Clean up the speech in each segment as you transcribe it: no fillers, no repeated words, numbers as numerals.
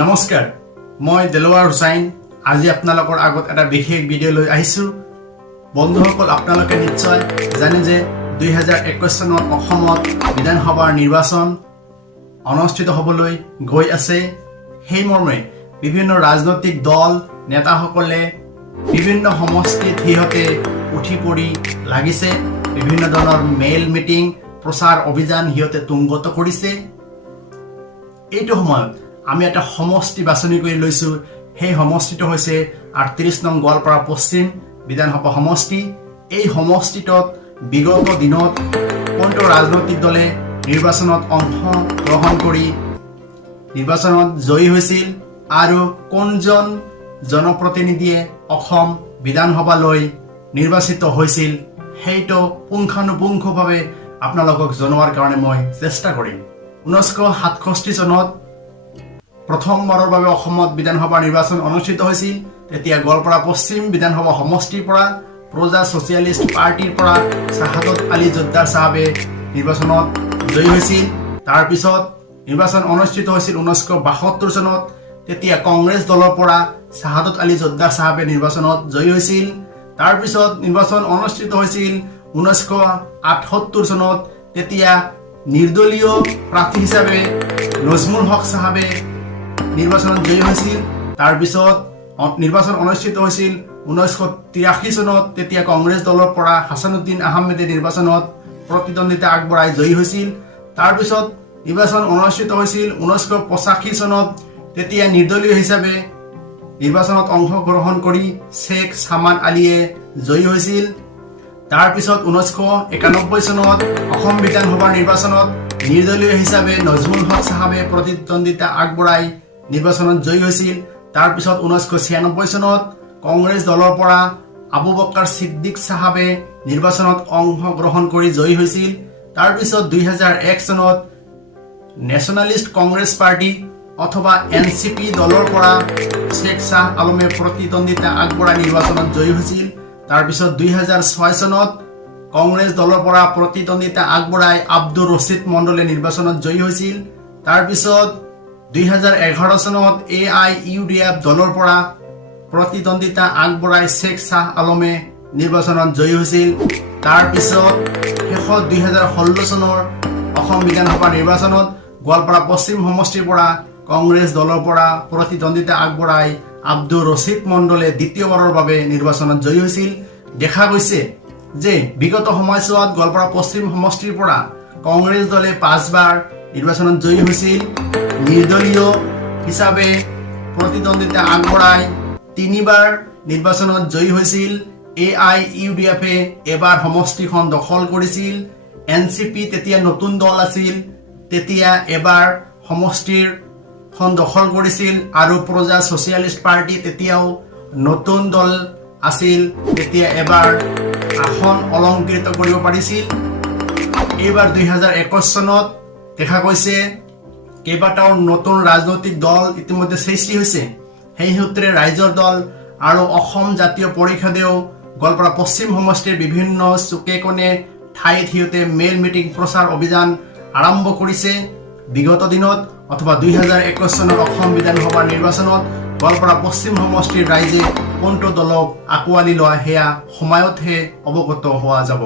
নমস্কাৰ, মই দেলোৱাৰ হুসাইন আজি আপোনালোকৰ আগত এটা বিশেষ ভিডিঅ' লৈ আহিছোঁ। বন্ধুসকল, আপোনালোকে নিশ্চয় জানে যে 2021 চনত অসমত বিধানসভাৰ নিৰ্বাচন অনুষ্ঠিত হ'বলৈ গৈ আছে। সেই মৰ্মে বিভিন্ন ৰাজনৈতিক দল নেতাসকলে বিভিন্ন সমষ্টিত সিহঁতে উঠি পৰি লাগিছে। বিভিন্ন ধৰণৰ মেইল মিটিং প্ৰচাৰ অভিযান সিহঁতে তুংগত কৰিছে। এইটো সময়ত আমি এটা সমষ্টি বাছনি কৰি লৈছো। সেই সমষ্টিটো হৈছে 38 নং গোৱালপাৰা পশ্চিম বিধানসভা সমষ্টি। এই সমষ্টিটোত বিগত দিনত কোনটো ৰাজনৈতিক দলে নিৰ্বাচনত অংশগ্ৰহণ কৰি নিৰ্বাচনত জয়ী হৈছিল আৰু কোনজন জনপ্ৰতিনিধিয়ে অসম বিধানসভালৈ নিৰ্বাচিত হৈছিল সেইটো পুংখানুপুংখভাৱে আপোনালোকক জনোৱাৰ কাৰণে মই চেষ্টা কৰিম। 1967 চনত প্ৰথমবাৰৰ বাবে অসমত বিধানসভা নিৰ্বাচন অনুষ্ঠিত হৈছিল। তেতিয়া গোৱালপাৰা পশ্চিম বিধানসভা সমষ্টিৰ পৰা প্ৰজা ছচিয়েলিষ্ট পাৰ্টিৰ পৰা শ্বাহাদত আলী জোদ্দাৰ চাহাবে নিৰ্বাচনত জয়ী হৈছিল। তাৰপিছত নিৰ্বাচন অনুষ্ঠিত হৈছিল 1972 চনত। তেতিয়া কংগ্ৰেছ দলৰ পৰা শ্বাহাদত আলী জোদ্দাৰ চাহাবে নিৰ্বাচনত জয়ী হৈছিল। তাৰপিছত নিৰ্বাচন অনুষ্ঠিত হৈছিল 1978 চনত। তেতিয়া নিৰ্দলীয় প্ৰাৰ্থী হিচাপে নজমুল হক চাহাবে নিৰ্বাচনত জয়ী হৈছিল। তাৰপিছত নিৰ্বাচন অনুষ্ঠিত হৈছিল 1983 চনত। তেতিয়া কংগ্ৰেছ দলৰ পৰা হাছানুদ্দিন আহমেদে নিৰ্বাচনত প্ৰতিদ্বন্দ্বিতা আগবঢ়াই জয়ী হৈছিল। তাৰপিছত নিৰ্বাচন অনুষ্ঠিত হৈছিল 1985 চনত। তেতিয়া নিৰ্দলীয় হিচাপে নিৰ্বাচনত অংশগ্ৰহণ কৰি শ্বেখ সামাদ আলীয়ে জয়ী হৈছিল। তাৰপিছত 1991 চনত অসম বিধানসভাৰ নিৰ্বাচনত নিৰ্দলীয় হিচাপে নজমুল হক চাহাবে প্ৰতিদ্বন্দ্বিতা আগবঢ়াই নিৰ্বাচনত জয়ী হৈছিল। তাৰপিছত 1996 চনত কংগ্ৰেছ দলৰ পৰা আবু বক্কাৰ ছিদ্দিক চাহাবে নিৰ্বাচনত অংশগ্ৰহণ কৰি জয়ী হৈছিল। তাৰপিছত 2001 চনত নেশ্যনেলিষ্ট কংগ্ৰেছ পাৰ্টি অথবা NCP দলৰ পৰা শ্বেখ শ্বাহ আলমে প্ৰতিদ্বন্দ্বিতা আগবঢ়াই নিৰ্বাচনত জয়ী হৈছিল। তাৰপিছত 2006 চনত কংগ্ৰেছ দলৰ পৰা প্ৰতিদ্বন্দ্বিতা আগবঢ়াই আব্দুৰ ৰছিদ মণ্ডলে নিৰ্বাচনত জয়ী হৈছিল। তাৰপিছত 2011 চনত AIUDF দলৰ পৰা প্ৰতিদ্বন্দ্বিতা আগবঢ়াই শ্বেখ শ্বাহ আলমে নিৰ্বাচনত জয়ী হৈছিল। তাৰপিছত শেষত 2016 চনৰ অসম বিধানসভা নিৰ্বাচনত গোৱালপাৰা পশ্চিম সমষ্টিৰ পৰা কংগ্ৰেছ দলৰ পৰা প্ৰতিদ্বন্দ্বিতা আগবঢ়াই আব্দুৰ ৰছিদ মণ্ডলে দ্বিতীয়বাৰৰ বাবে নিৰ্বাচনত জয়ী হৈছিল। দেখা গৈছে যে বিগত সময়ছোৱাত গোৱালপাৰা পশ্চিম সমষ্টিৰ পৰা কংগ্ৰেছ দলে 5 বাৰ নিৰ্বাচনত জয়ী হৈছিল। নিৰ্দলীয় হিচাপে প্ৰতিদ্বন্দ্বিতা আগবঢ়াই 3 বাৰ নিৰ্বাচনত জয়ী হৈছিল। AIUDFে এবাৰ সমষ্টিখন দখল কৰিছিল। NCP তেতিয়া নতুন দল আছিল, তেতিয়া এবাৰ সমষ্টিখন দখল কৰিছিল। আৰু প্ৰজা ছচিয়েলিষ্ট পাৰ্টি তেতিয়াও নতুন দল আছিল, তেতিয়া এবাৰ আসন অলংকৃত কৰিব পাৰিছিল। এইবাৰ 2021 চনত দেখা গৈছে কেইবাটাও নতুন ৰাজনৈতিক দল ইতিমধ্যে সৃষ্টি হৈছে। সেই সূত্ৰে ৰাইজৰ দল আৰু অসম জাতীয় পৰিষদেও গোৱালপাৰা পশ্চিম সমষ্টিৰ বিভিন্ন চুকে কোণে ঠাইত সিহঁতে মেইল মিটিং প্ৰচাৰ অভিযান আৰম্ভ কৰিছে। বিগত দিনত অথবা 2021 চনৰ অসম বিধানসভাৰ নিৰ্বাচনত গোৱালপাৰা পশ্চিম সমষ্টিৰ ৰাইজে কোনটো দলক আঁকোৱালি লয় সেয়া সময়তহে অৱগত হোৱা যাব।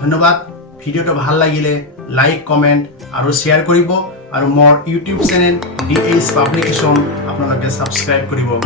ধন্যবাদ। ভিডিঅ'টো ভাল লাগিলে লাইক, কমেণ্ট আৰু শ্বেয়াৰ কৰিব আৰু মোৰ ইউটিউব চেনেল DH পাব্লিকেশ্যন আপোনালোকে ছাবস্ক্ৰাইব কৰিব।